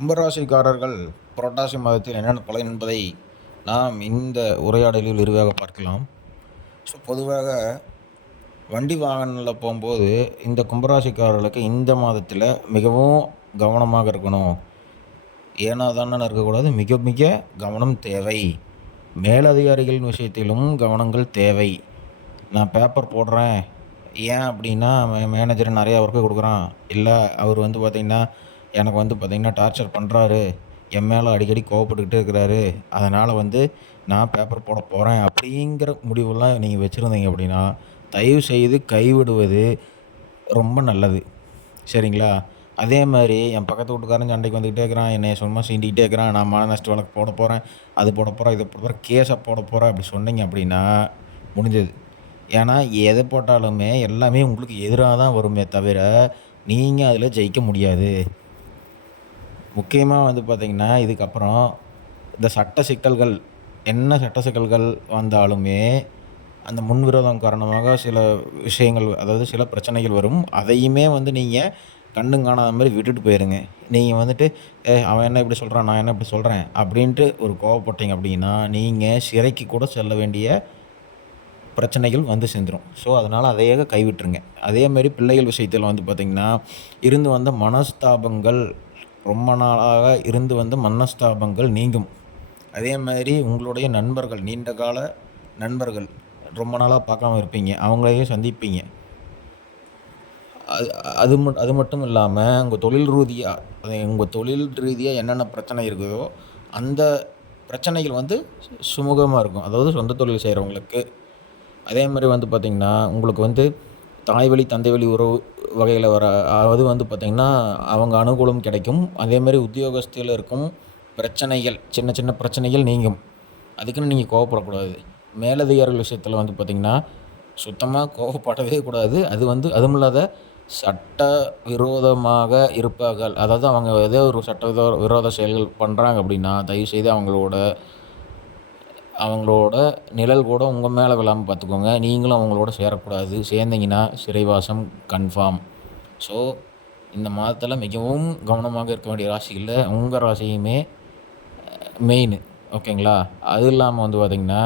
கும்பராசிக்காரர்கள் புரட்டாசி மாதத்தில் என்னென்ன பலன் என்பதை நாம் இந்த உரையாடலில் விரிவாக பார்க்கலாம். பொதுவாக வண்டி வாகனங்களில் போகும்போது இந்த கும்பராசிக்காரர்களுக்கு இந்த மாதத்தில் மிகவும் கவனமாக இருக்கணும். ஏன்னா தானே இருக்கக்கூடாது, மிக மிக கவனம் தேவை. மேலதிகாரிகளின் விஷயத்திலும் கவனங்கள் தேவை. நான் பேப்பர் போடுறேன், ஏன் அப்படின்னா மேனேஜர் நிறையா ஒர்க்கு கொடுக்குறான், இல்லை அவர் பார்த்திங்கன்னா எனக்கு டார்ச்சர் பண்ணுறாரு, என் மேலே அடிக்கடி கோவப்பட்டுக்கிட்டே இருக்கிறாரு, அதனால் நான் பேப்பர் போட போகிறேன் அப்படிங்கிற முடிவெல்லாம் நீங்கள் வச்சுருந்தீங்க அப்படின்னா தயவு செய்து கைவிடுவது ரொம்ப நல்லது. சரிங்களா? அதே மாதிரி என் பக்கத்து வீட்டுக்காரன் சண்டைக்கு வந்துக்கிட்டே இருக்கிறான், என்னை சும்மா சீண்டிக்கிட்டே இருக்கிறான், நான் மான நஷ்ட வழக்கு போட போகிறேன், அது போட போகிறேன், இது போட போகிறேன், கேஸை போட போகிறேன் அப்படி சொன்னீங்க அப்படின்னா முடிஞ்சது. ஏன்னா எதை போட்டாலுமே எல்லாமே உங்களுக்கு எதிராக தான் வருமே தவிர நீங்கள் அதில் ஜெயிக்க முடியாது. முக்கியமாக பார்த்திங்கன்னா இதுக்கப்புறம் இந்த சட்ட சிக்கல்கள், என்ன சட்ட சிக்கல்கள் வந்தாலுமே அந்த முன்விரோதம் காரணமாக சில விஷயங்கள், அதாவது சில பிரச்சனைகள் வரும். அதையுமே நீங்கள் கண்ணும் காணாத மாதிரி விட்டுட்டு போயிருங்க. நீங்கள் அவன் என்ன இப்படி சொல்கிறான், நான் என்ன இப்படி சொல்கிறேன் அப்படின்ட்டு ஒரு கோவப்பட்டீங்க அப்படின்னா நீங்கள் சிறைக்கு கூட செல்ல வேண்டிய பிரச்சனைகள் சேர்ந்துடும். ஸோ அதனால் அதையே கைவிட்டுருங்க. அதேமாரி பிள்ளைகள் விஷயத்தில் பார்த்திங்கன்னா இருந்து வந்த மனஸ்தாபங்கள், ரொம்ப நாளாக இருந்து வந்த மனஸ்தாபங்கள் நீங்கும். அதே மாதிரி உங்களுடைய நண்பர்கள், நீண்ட கால நண்பர்கள், ரொம்ப நாளாக பார்க்காம இருப்பீங்க, அவங்களையும் சந்திப்பீங்க. அது மட்டும் இல்லாமல் உங்கள் தொழில் ரீதியாக என்னென்ன பிரச்சனை இருக்குதோ அந்த பிரச்சனைகள் சுமூகமாக இருக்கும். அதாவது சொந்த தொழில் செய்கிறவங்களுக்கு. அதே மாதிரி பார்த்திங்கன்னா உங்களுக்கு தாய் வழி தந்தை வழி உறவு வகையில் வர அது பார்த்திங்கன்னா அவங்க அனுகூலம் கிடைக்கும். அதேமாதிரி உத்தியோகஸ்தில் இருக்கும் பிரச்சனைகள், சின்ன சின்ன பிரச்சனைகள் நீங்கும். அதுக்குன்னு நீங்கள் கோவப்படக்கூடாது. மேலதிகாரிகள் விஷயத்தில் பார்த்திங்கன்னா சுத்தமாக கோவப்படவே கூடாது. அதுவும் இல்லாத சட்ட விரோதமாக இருப்பார்கள், அதாவது அவங்க ஏதோ ஒரு சட்ட விரோத செயல்கள் பண்ணுறாங்க அப்படின்னா தயவுசெய்து அவங்களோட நிழல் கூட உங்கள் மேலே விழாமல் பார்த்துக்கோங்க. நீங்களும் அவங்களோட சேரக்கூடாது. சேர்ந்தீங்கன்னா சிறைவாசம் கன்ஃபார்ம். ஸோ இந்த மாதத்தில் மிகவும் கவனமாக இருக்க வேண்டிய ராசிகளில் உங்கள் ராசியுமே மெயின். ஓகேங்களா? அது இல்லாமல் பார்த்திங்கன்னா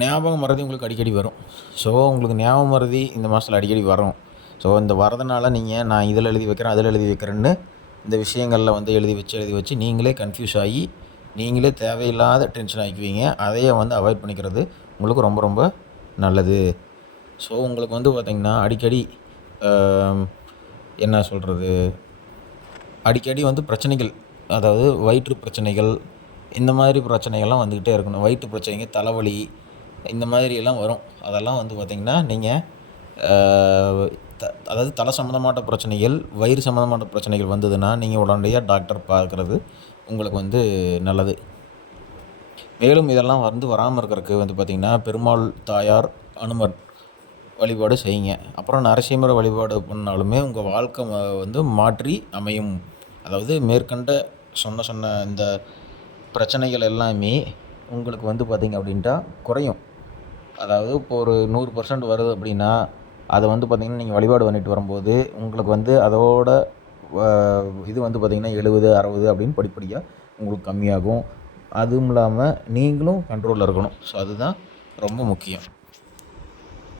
ஞாபகம் மறதி உங்களுக்கு அடிக்கடி வரும். ஸோ உங்களுக்கு ஞாபகம் மறதி இந்த மாதத்தில் அடிக்கடி வரும். ஸோ இந்த வரதுனால நீங்கள் நான் இதில் எழுதி வைக்கிறேன், அதில் எழுதி வைக்கிறேன்னு இந்த விஷயங்களில் எழுதி வச்சு நீங்களே கன்ஃபியூஸ் ஆகி நீங்களே தேவையில்லாத டென்ஷன் ஆகிக்குவீங்க. அதையே அவாய்ட் பண்ணிக்கிறது உங்களுக்கு ரொம்ப ரொம்ப நல்லது. ஸோ உங்களுக்கு பார்த்திங்கன்னா அடிக்கடி என்ன சொல்கிறது, அடிக்கடி பிரச்சனைகள், அதாவது வயிற்று பிரச்சனைகள், இந்த மாதிரி பிரச்சனைகள்லாம் வந்துக்கிட்டே இருக்கணும். வயிற்று பிரச்சனைகள், தலைவலி, இந்த மாதிரியெல்லாம் வரும். அதெல்லாம் பார்த்திங்கன்னா நீங்கள் அதாவது தலை சம்மந்தமான பிரச்சனைகள், வயிறு சம்மந்தமான பிரச்சனைகள் வந்ததுன்னா நீங்கள் உடனடியாக டாக்டர் பார்க்குறது உங்களுக்கு நல்லது. மேலும் இதெல்லாம் வராமல் இருக்கிறதுக்கு பார்த்திங்கன்னா பெருமாள் தாயார், அனுமன் வழிபாடு செய்யுங்க. அப்புறம் நரசிம்மர் வழிபாடு பண்ணாலுமே உங்கள் வாழ்க்கை மாற்றி அமையும். அதாவது மேற்கண்ட சொன்ன இந்த பிரச்சனைகள் எல்லாமே உங்களுக்கு பார்த்திங்க அப்படின்ட்டா குறையும். அதாவது இப்போ ஒரு 100% வருது அப்படின்னா அதை பார்த்திங்கன்னா நீங்கள் வழிபாடு பண்ணிட்டு வரும்போது உங்களுக்கு அதோட இது பார்த்திங்கன்னா 70, 60 அப்படின்னு படிப்படியாக உங்களுக்கு கம்மியாகும். அதுவும் இல்லாமல் நீங்களும் கண்ட்ரோலில் இருக்கணும். ஸோ அதுதான் ரொம்ப முக்கியம்.